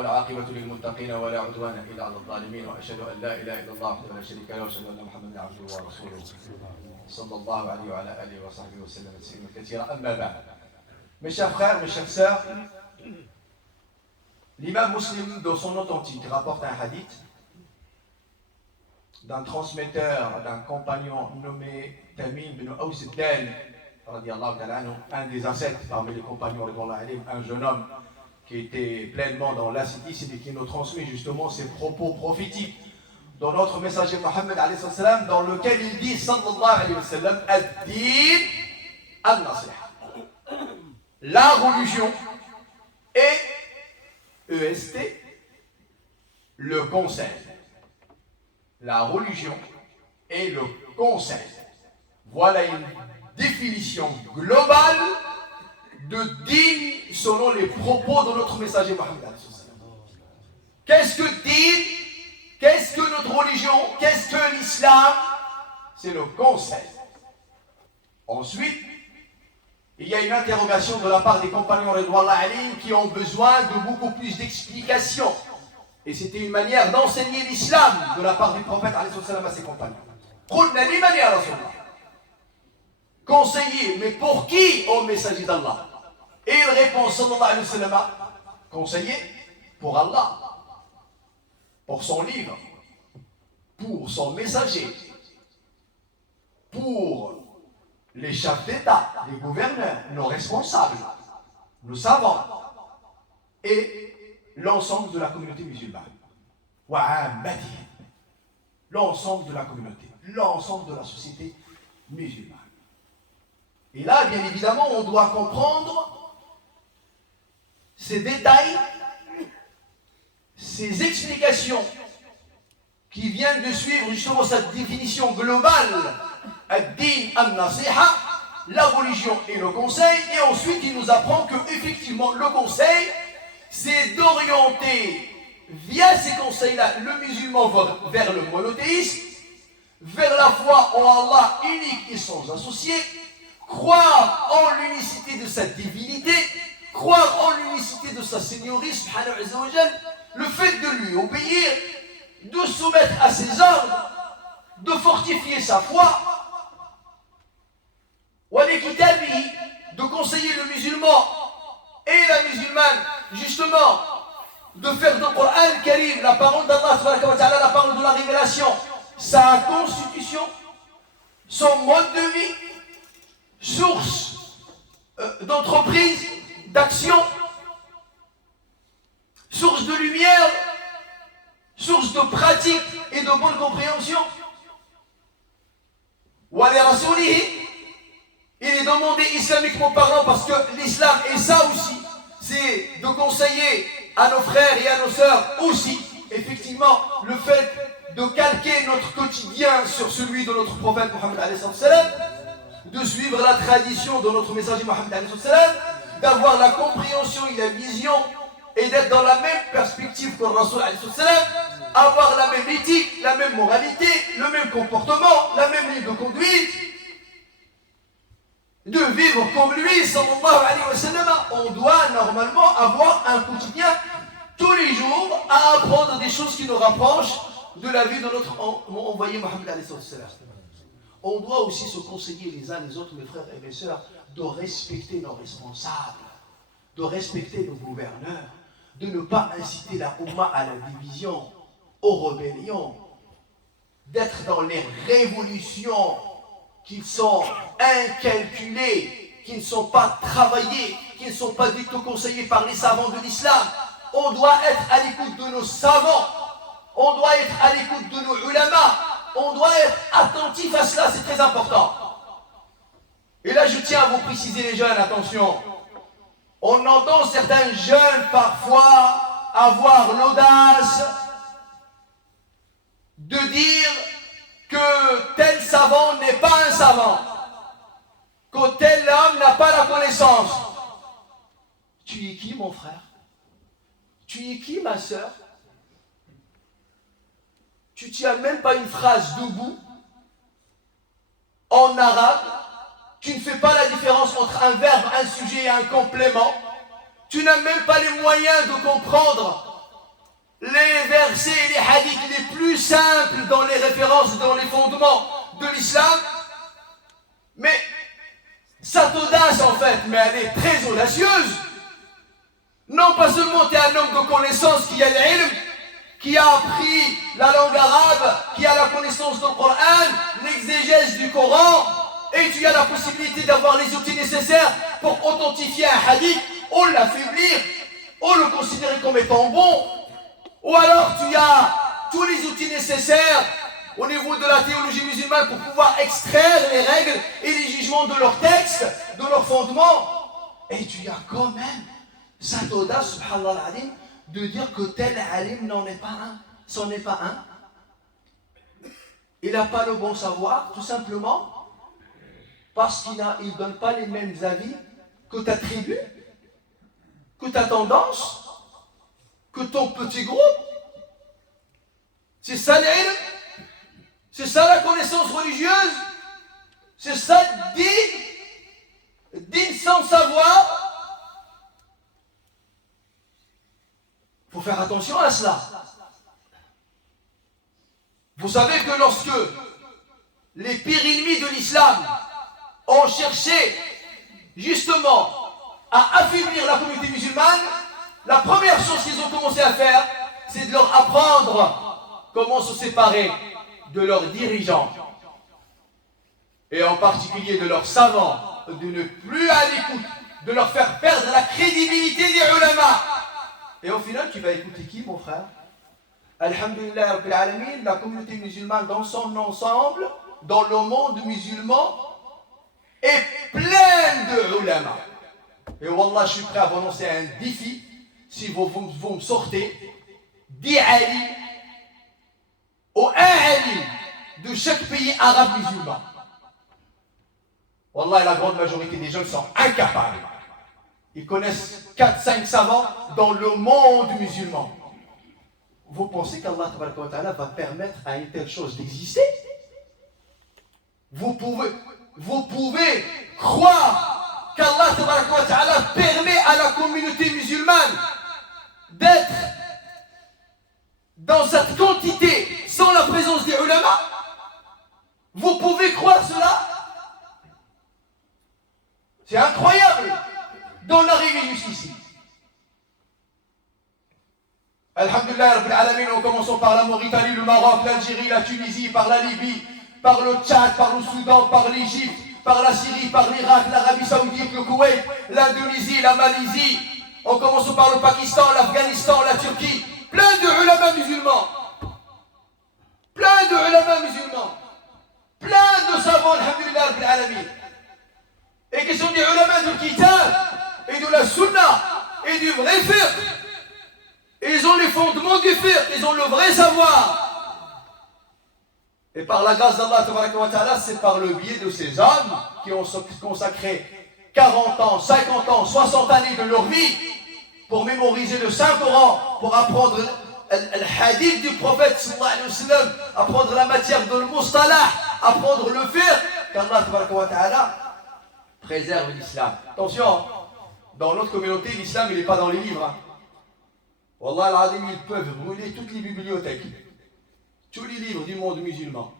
والعاقبة للمتقين ولا عدوان إلا على الظالمين وأشهد أن لا إله إلا الله وحده لا شريك له وأشهد أن محمدا عبده ورسوله صلى الله عليه وعلى آله وصحبه وسلم تسليما كثيرا. أما بعد, mes chers frères, mes chères sœurs, l'imam Muslim, dans son authentique, rapporte un hadith d'un transmetteur, d'un compagnon nommé Tamim bin Aus al-Dan, un des ancêtres parmi les compagnons, un jeune homme qui était pleinement dans l'ascétisme et qui nous transmet justement ses propos prophétiques dans notre messager Mohammed alayhi salam, dans lequel il dit sallallahu alayhi wa sallam ad-din an-nasiha, la religion et EST, le conseil. La religion et le conseil. Voilà une définition globale de din selon les propos de notre messager Mohammed. Qu'est-ce que din? Qu'est-ce que notre religion? Qu'est-ce que l'islam? C'est le conseil. Ensuite, il y a une interrogation de la part des compagnons Ridwallah alayhim qui ont besoin de beaucoup plus d'explications. Et c'était une manière d'enseigner l'islam de la part du prophète alayhi salam à ses compagnons. Conseiller, mais pour qui, ô messager d'Allah? Et il répond sallallahu alayhi wa sallam, conseiller pour Allah, pour son livre, pour son messager, pour les chefs d'État, les gouverneurs, nos responsables, nos savants et l'ensemble de la communauté musulmane. L'ensemble de la communauté, l'ensemble de la société musulmane. Et là, bien évidemment, on doit comprendre ces détails, ces explications qui viennent de suivre justement cette définition globale, ad-din an-nasiha, la religion et le conseil, et ensuite il nous apprend que effectivement le conseil, c'est d'orienter via ces conseils-là le musulman vers le monothéisme, vers la foi en Allah unique et sans associé, croire en l'unicité de sa divinité, croire en l'unicité de sa seigneurie, subhanahu wa ta'ala, le fait de lui obéir, de soumettre à ses ordres, de fortifier sa foi, de conseiller le musulman et la musulmane, justement, de faire de Coran Karim, la parole d'Allah, la parole de la révélation, sa constitution, son mode de vie, source d'entreprise, d'action, source de lumière, source de pratique et de bonne compréhension. Il est demandé islamiquement parlant parce que l'islam est ça aussi, c'est de conseiller à nos frères et à nos sœurs aussi, effectivement, le fait de calquer notre quotidien sur celui de notre prophète Mohammed alayhi salam, de suivre la tradition de notre messager Mohammed alayhi salam, d'avoir la compréhension et la vision et d'être dans la même perspective que le Rasoul alayhi salam, avoir la même éthique, la même moralité, le même comportement, la même ligne de conduite, de vivre comme lui, sallallahu alayhi wa sallam. On doit normalement avoir un quotidien tous les jours à apprendre des choses qui nous rapprochent de la vie de notre envoyé Mohammed alayhi salam. On doit aussi se conseiller les uns les autres, mes frères et mes sœurs, de respecter nos responsables, de respecter nos gouverneurs, de ne pas inciter la Oumma à la division, aux rébellions, d'être dans les révolutions qui sont incalculées, qui ne sont pas travaillées, qui ne sont pas du tout conseillées par les savants de l'islam. On doit être à l'écoute de nos savants, on doit être à l'écoute de nos ulama, on doit être attentif à cela, c'est très important. Et là je tiens à vous préciser les jeunes, attention, on entend certains jeunes parfois avoir l'audace de dire que tel savant n'est pas un savant, que tel homme n'a pas la connaissance. Tu es qui, mon frère? Tu es qui, ma sœur? Tu tiens même pas une phrase debout en arabe. Tu ne fais pas la différence entre un verbe, un sujet et un complément. Tu n'as même pas les moyens de comprendre versets et les hadiths les plus simples dans les références, dans les fondements de l'islam. Mais cette audace, en fait, mais elle est très audacieuse. Non pas seulement tu es un homme de connaissance qui a l'ilm, qui a appris la langue arabe, qui a la connaissance du Coran, l'exégèse du Coran, et tu as la possibilité d'avoir les outils nécessaires pour authentifier un hadith, ou l'affaiblir, ou le considérer comme étant bon, ou alors tu as tous les outils nécessaires au niveau de la théologie musulmane pour pouvoir extraire les règles et les jugements de leurs textes, de leurs fondements, et tu as quand même cette audace, subhanallah al-alim, de dire que tel alim n'en est pas un, c'en est pas un. Il n'a pas le bon savoir, tout simplement, parce qu'il ne donne pas les mêmes avis que ta tribu, que ta tendance, que ton petit groupe. C'est ça l'ilm, c'est ça la connaissance religieuse, c'est ça din sans savoir. Il faut faire attention à cela. Vous savez que lorsque les pires ennemis de l'islam ont cherché justement à affaiblir la communauté musulmane, la première chose qu'ils ont commencé à faire, c'est de leur apprendre comment se séparer de leurs dirigeants, et en particulier de leurs savants, de ne plus à l'écoute, de leur faire perdre la crédibilité des ulama. Et au final, tu vas écouter qui, mon frère? Alhamdulillah Rabbil Alamin, la communauté musulmane dans son ensemble, dans le monde musulman, est pleine de ulama. Et wallah, je suis prêt à vous lancer un défi. Si vous me sortez 10 alim ou un alim de chaque pays arabe musulman. Wallah, la grande majorité des jeunes sont incapables. Ils connaissent 4-5 savants dans le monde musulman. Vous pensez qu'Allah va permettre à une telle chose d'exister? Vous pouvez croire qu'Allah permet à la communauté musulmane d'être dans cette quantité sans la présence des ulama? Vous pouvez croire cela? C'est incroyable d'en arriver jusqu'ici. Alhamdulillah Rabbil Alamin, en commençant par la Mauritanie, le Maroc, l'Algérie, la Tunisie, par la Libye, par le Tchad, par le Soudan, par l'Égypte, par la Syrie, par l'Irak, l'Arabie Saoudite, le Koweït, l'Indonésie, la Malaisie, en commençant par le Pakistan, l'Afghanistan, la Turquie, plein de ulama musulmans, plein de ulama musulmans, plein de savants, alhamdulillah Rabbil Alamin, et qui sont des ulama du kitab et de la sunna et du vrai fiqh. Ils ont les fondements du fiqh, ils ont le vrai savoir. Et par la grâce d'Allah, c'est par le biais de ces hommes qui ont consacré 40 ans, 50 ans, 60 années de leur vie pour mémoriser le Saint-Coran, pour apprendre le hadith du prophète sallallahu alayhi wa sallam, apprendre la matière de l'mustalah, apprendre le fiqh, qu'Allah préserve l'islam. Attention, dans notre communauté, l'islam il n'est pas dans les livres. Hein. Wallah al-Adim, ils peuvent brûler toutes les bibliothèques, tous les livres du monde musulman.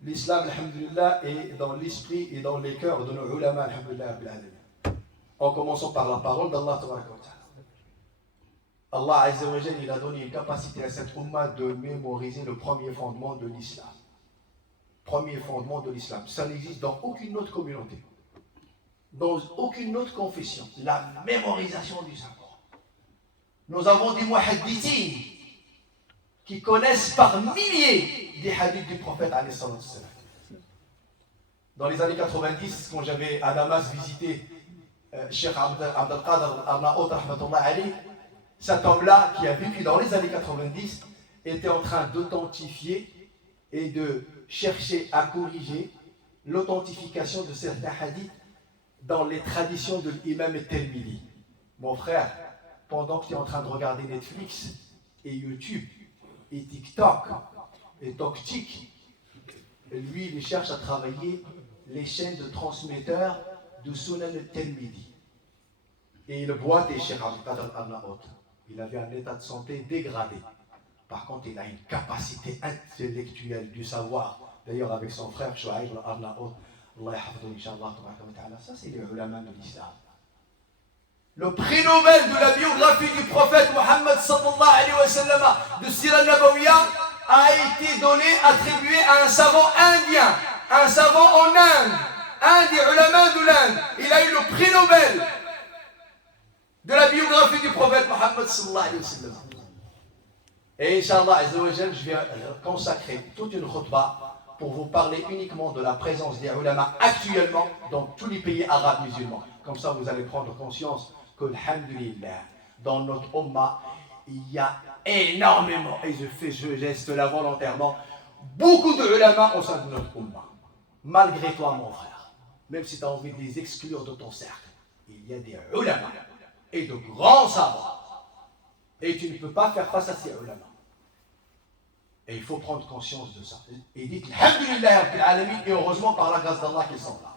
L'islam, alhamdulillah, est dans l'esprit et dans les cœurs de nos ulama, alhamdulillah. En commençant par la parole d'Allah. Allah Azza wa Jalla, il a donné une capacité à cette umma de mémoriser le premier fondement de l'islam. Premier fondement de l'islam. Ça n'existe dans aucune autre communauté, dans aucune autre confession. La mémorisation du savoir. Nous avons des muhaddithines qui connaissent par milliers des hadiths du prophète. Dans les années 90, quand j'avais à Damas visité Cheikh Abdel Qadir Arnaout, cet homme-là qui a vécu dans les années 90 était en train d'authentifier et de chercher à corriger l'authentification de certains hadiths dans les traditions de l'imam al-Tirmidhi. Mon frère, pendant que tu es en train de regarder Netflix et YouTube et TikTok et TokTik, lui il cherche à travailler les chaînes de transmetteurs de Sunan al-Tirmidhi. Et il boitait chez Abdel Qadir Arnaout. Il avait un état de santé dégradé. Par contre, il a une capacité intellectuelle du savoir. D'ailleurs, avec son frère Chouaïb al-Arnaout, Allah yahfadhu inshallah, ça c'est les ulama de l'islam. Le prix Nobel de la biographie du prophète Mohammed sallallahu alayhi wa sallam de Sira Nabawiya a été donné, attribué à un savant indien, un savant en Inde, un des ulama de l'Inde. Il a eu le prix Nobel de la biographie du prophète Mohammed sallallahu alayhi wa sallam. Et Inch'Allah, je vais consacrer toute une khutbah pour vous parler uniquement de la présence des ulama actuellement dans tous les pays arabes musulmans. Comme ça, vous allez prendre conscience que, alhamdulillah, dans notre ummah, il y a énormément, et je geste là volontairement, beaucoup de ulama au sein de notre ummah. Malgré toi, mon frère, même si tu as envie de les exclure de ton cercle, il y a des ulama et de grands savants. Et tu ne peux pas faire face à ces ulama. Et il faut prendre conscience de ça. Et dites alhamdulillah rabbil alamin, et heureusement par la grâce d'Allah qu'ils sont là.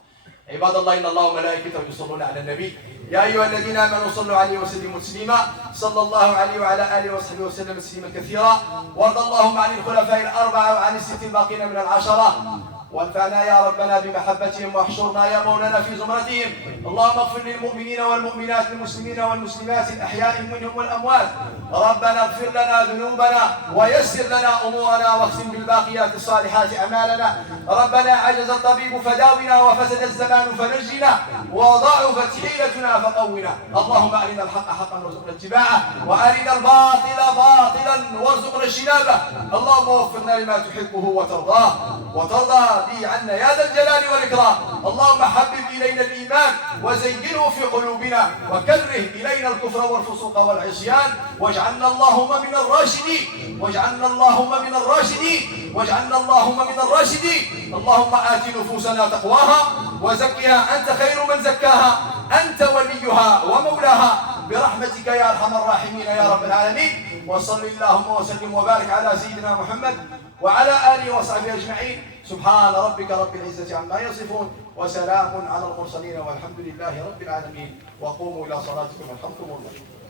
عباد الله إن الله وملائكته يصلون على النبي يا أيها الذين آمنوا صلوا عليه وسلموا تسليما صلى الله عليه وعلى آله وصحبه وسلم تسليما كثيرا وارض اللهم عن الخلفاء الأربعة وعن الست الباقين من العشرة وانفعنا يا ربنا بمحبتهم واحشرنا يا مولانا في زمرتهم اللهم اغفر للمؤمنين والمؤمنات المسلمين والمسلمات الأحياء منهم والأموات ربنا اغفر لنا ذنوبنا ويسر لنا أمورنا واختم بالباقيات الصالحات أعمالنا ربنا عجز الطبيب فداونا وفسد الزمان فنجنا وضعفت حيلتنا فقونا اللهم أرنا الحق حقا وارزقنا اتباعه وأرنا الباطل باطلا وارزقنا اجتنابه اللهم وفقنا لما تحبه وترضاه وترضى به عنا يا ذا الجلال والإكرام اللهم حبب إلينا الإيمان وزينه في قلوبنا وكره إلينا الكفر والفسوق والعصيان واجعلنا اللهم من الراشدين واجعلنا اللهم من الراشدين واجعلنا اللهم من الراشدين اللهم آت نفوسنا تقواها وزكها أنت خير من زكاها أنت وليها ومولاها برحمتك يا أرحم الراحمين يا رب العالمين وصل اللهم وسلم وبارك على سيدنا محمد وعلى آله وصحبه أجمعين سبحان ربك رب العزة عما يصفون وسلام على المرسلين والحمد لله رب العالمين وقوموا إلى صلاتكم يرحمكم الله